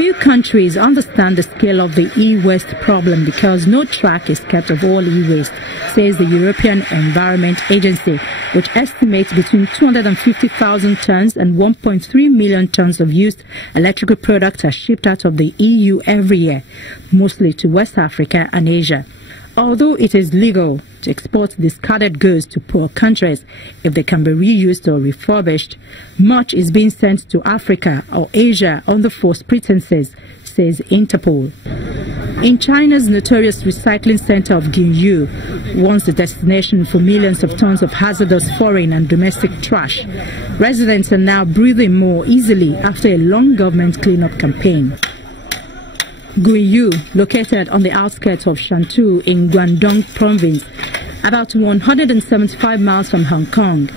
Few countries understand the scale of the e-waste problem because no track is kept of all e-waste, says the European Environment Agency, which estimates between 250,000 tons and 1.3 million tons of used electrical products are shipped out of the EU every year, mostly to West Africa and Asia. Although it is legal to export discarded goods to poor countries if they can be reused or refurbished, much is being sent to Africa or Asia under false pretenses, says Interpol. In China's notorious recycling center of Ginyu, once the destination for millions of tons of hazardous foreign and domestic trash, residents are now breathing more easily after a long government cleanup campaign. Guiyu, located on the outskirts of Shantou in Guangdong province, about 175 miles from Hong Kong,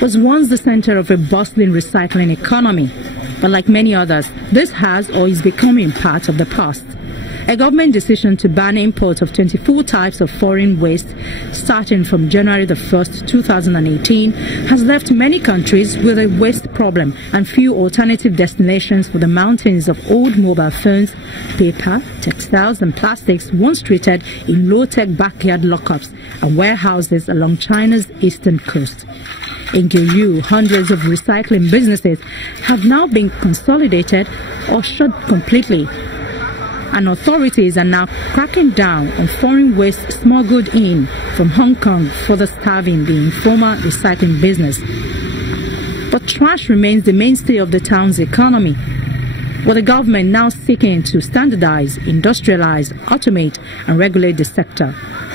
was once the center of a bustling recycling economy. But like many others, this has or is becoming part of the past. A government decision to ban import of 24 types of foreign waste starting from January the 1st, 2018 has left many countries with a waste problem and few alternative destinations for the mountains of old mobile phones, paper, textiles and plastics once treated in low-tech backyard lockups and warehouses along China's eastern coast. In Guiyu, hundreds of recycling businesses have now been consolidated or shut completely, and authorities are now cracking down on foreign waste smuggled in from Hong Kong, further starving the informal recycling business. But trash remains the mainstay of the town's economy, with the government now seeking to standardize, industrialize, automate and regulate the sector.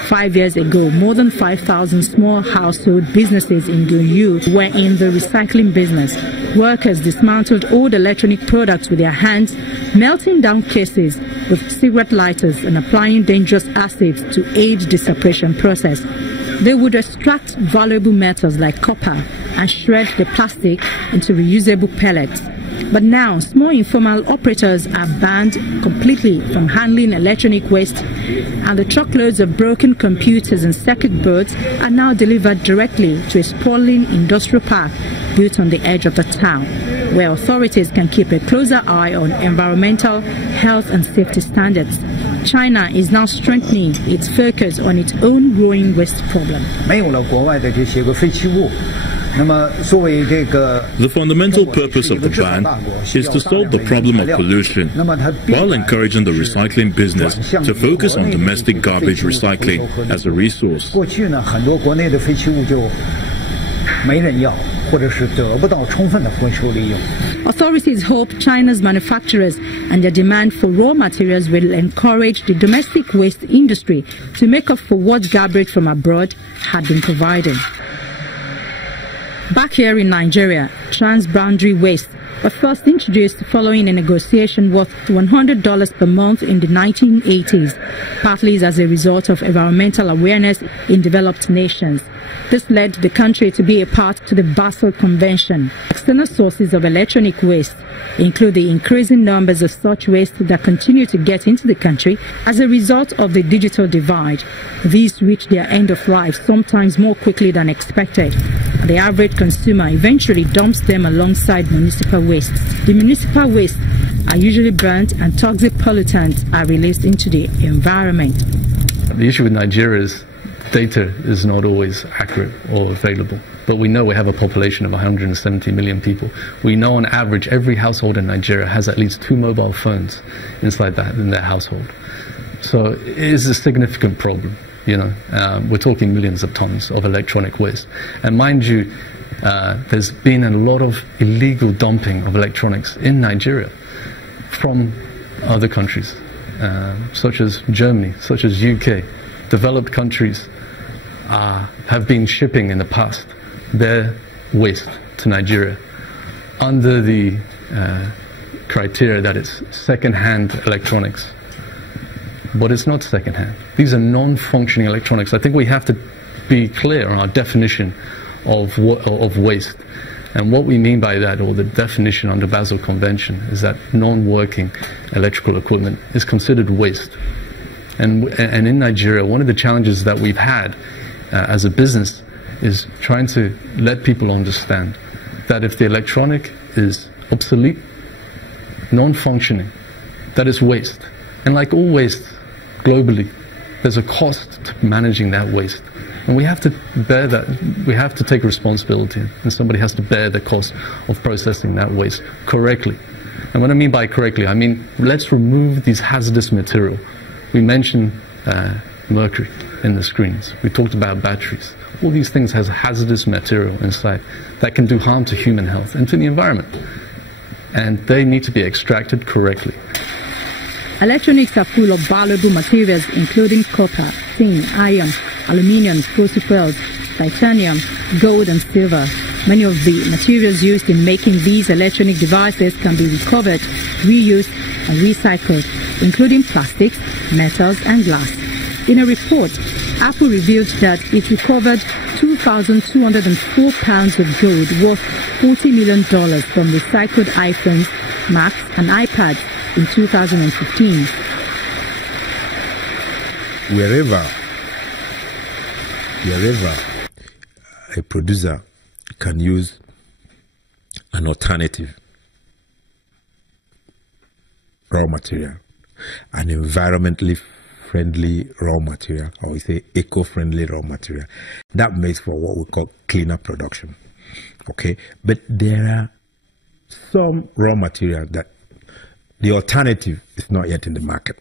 5 years ago, more than 5,000 small household businesses in Guiyu were in the recycling business. Workers dismantled old electronic products with their hands, melting down cases with cigarette lighters and applying dangerous acids to aid the separation process. They would extract valuable metals like copper and shred the plastic into reusable pellets. But now, small informal operators are banned completely from handling electronic waste, and the truckloads of broken computers and circuit boards are now delivered directly to a sprawling industrial park built on the edge of the town, where authorities can keep a closer eye on environmental, health and safety standards. China is now strengthening its focus on its own growing waste problem. The fundamental purpose of the ban is to solve the problem of pollution, while encouraging the recycling business to focus on domestic garbage recycling as a resource. Authorities hope China's manufacturers and their demand for raw materials will encourage the domestic waste industry to make up for what garbage from abroad had been providing. Back here in Nigeria, transboundary waste was first introduced following a negotiation worth $100 per month in the 1980s, partly as a result of environmental awareness in developed nations. This led the country to be a part to the Basel Convention. External sources of electronic waste include the increasing numbers of such waste that continue to get into the country as a result of the digital divide. These reach their end of life sometimes more quickly than expected. The average consumer eventually dumps them alongside municipal wastes. The municipal wastes are usually burnt and toxic pollutants are released into the environment. The issue with Nigeria is data is not always accurate or available. But we know we have a population of 170 million people. We know on average every household in Nigeria has at least 2 mobile phones inside in their household. So it is a significant problem. We're talking millions of tons of electronic waste. And mind you, there's been a lot of illegal dumping of electronics in Nigeria from other countries, such as Germany, such as UK. Developed countries have been shipping in the past their waste to Nigeria under the criteria that it's second-hand electronics. But it's not second-hand. These are non-functioning electronics. I think we have to be clear on our definition of waste. And what we mean by that, or the definition under Basel Convention, is that non-working electrical equipment is considered waste. And in Nigeria, one of the challenges that we've had as a business is trying to let people understand that if the electronic is obsolete, non-functioning, that is waste. And like all waste globally, there's a cost to managing that waste. And we have to bear that. We have to take responsibility, and somebody has to bear the cost of processing that waste correctly. And what I mean by correctly, I mean let's remove these hazardous material. We mentioned mercury in the screens. We talked about batteries. All these things has hazardous material inside that can do harm to human health and to the environment. And they need to be extracted correctly. Electronics are full of valuable materials including copper, tin, iron, aluminium, fossil fuels, titanium, gold and silver. Many of the materials used in making these electronic devices can be recovered, reused and recycled, including plastics, metals and glass. In a report, Apple revealed that it recovered 2,204 pounds of gold worth $40 million from recycled iPhones, Macs and iPads in 2015. Wherever a producer can use an alternative raw material, an environmentally friendly raw material, or we say eco-friendly raw material, that makes for what we call cleaner production. Okay, but there are some raw material that the alternative is not yet in the market.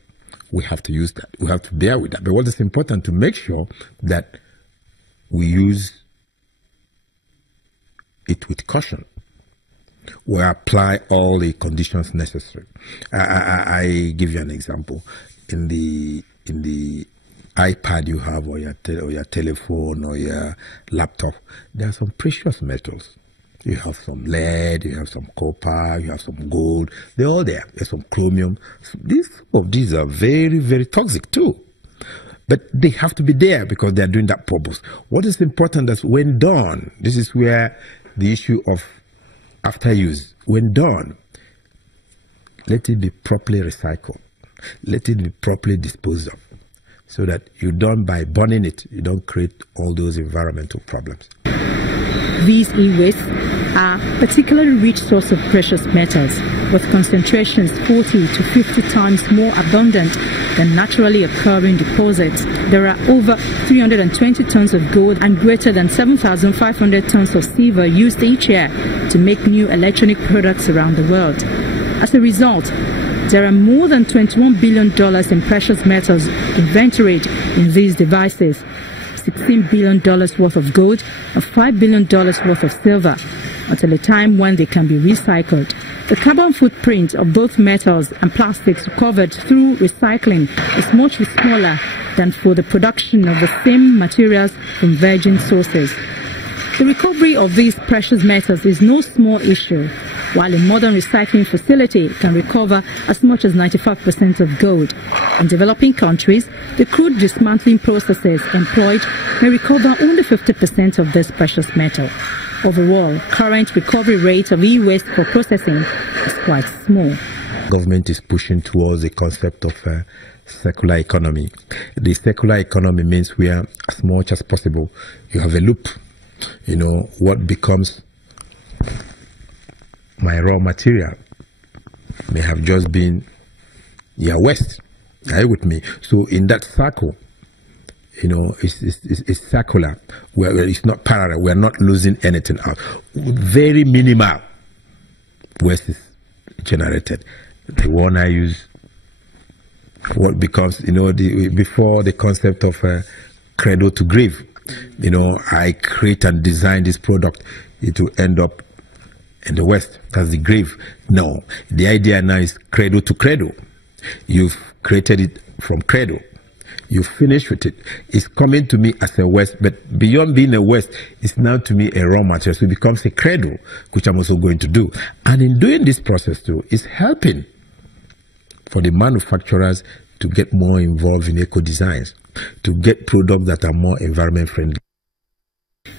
We have to use that. We have to bear with that. But what is important to make sure that we use it with caution. We apply all the conditions necessary. I give you an example. In the iPad you have, or your telephone, or your laptop, there are some precious metals. You have some lead, you have some copper, you have some gold. They're all there. There's some chromium. Some of these are very, very toxic too. But they have to be there because they're doing that purpose. What is important is when done, this is where the issue of after use, when done, let it be properly recycled. Let it be properly disposed of. So that you don't, by burning it, you don't create all those environmental problems. These e-wastes are a particularly rich source of precious metals, with concentrations 40 to 50 times more abundant than naturally occurring deposits. There are over 320 tons of gold and greater than 7,500 tons of silver used each year to make new electronic products around the world. As a result, there are more than $21 billion in precious metals inventoried in these devices, $16 billion worth of gold and $5 billion worth of silver, until a time when they can be recycled. The carbon footprint of both metals and plastics recovered through recycling is much smaller than for the production of the same materials from virgin sources. The recovery of these precious metals is no small issue. While a modern recycling facility can recover as much as 95% of gold, in developing countries, the crude dismantling processes employed may recover only 50% of this precious metal. Overall, current recovery rate of e-waste for processing is quite small. Government is pushing towards the concept of circular economy. The circular economy means where, as much as possible, you have a loop. You know, what becomes my raw material may have just been your waste. Are you with me? So in that circle, you know, it's circular, where it's not parallel. We're not losing anything out. Very minimal waste is generated. The one I use, what becomes, you know, before the concept of cradle to grave, you know, I create and design this product, it will end up in the West. That's the grave. No, the idea now is cradle to cradle. You've created it from cradle. You finish with it. It's coming to me as a waste, but beyond being a waste, it's now to me a raw material. So it becomes a cradle, which I'm also going to do. And in doing this process too, it's helping for the manufacturers to get more involved in eco-designs, to get products that are more environment friendly.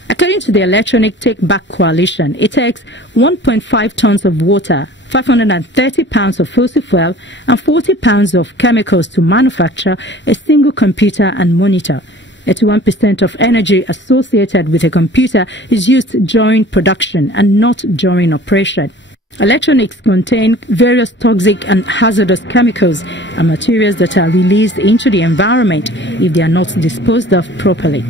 According to the Electronic Take Back Coalition, it takes 1.5 tons of water, 530 pounds of fossil fuel and 40 pounds of chemicals to manufacture a single computer and monitor. 81% of energy associated with a computer is used during production and not during operation. Electronics contain various toxic and hazardous chemicals and materials that are released into the environment if they are not disposed of properly.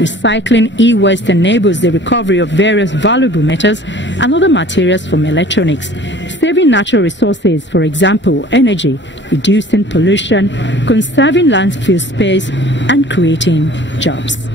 Recycling e-waste enables the recovery of various valuable metals and other materials from electronics, saving natural resources, for example, energy, reducing pollution, conserving landfill space, and creating jobs.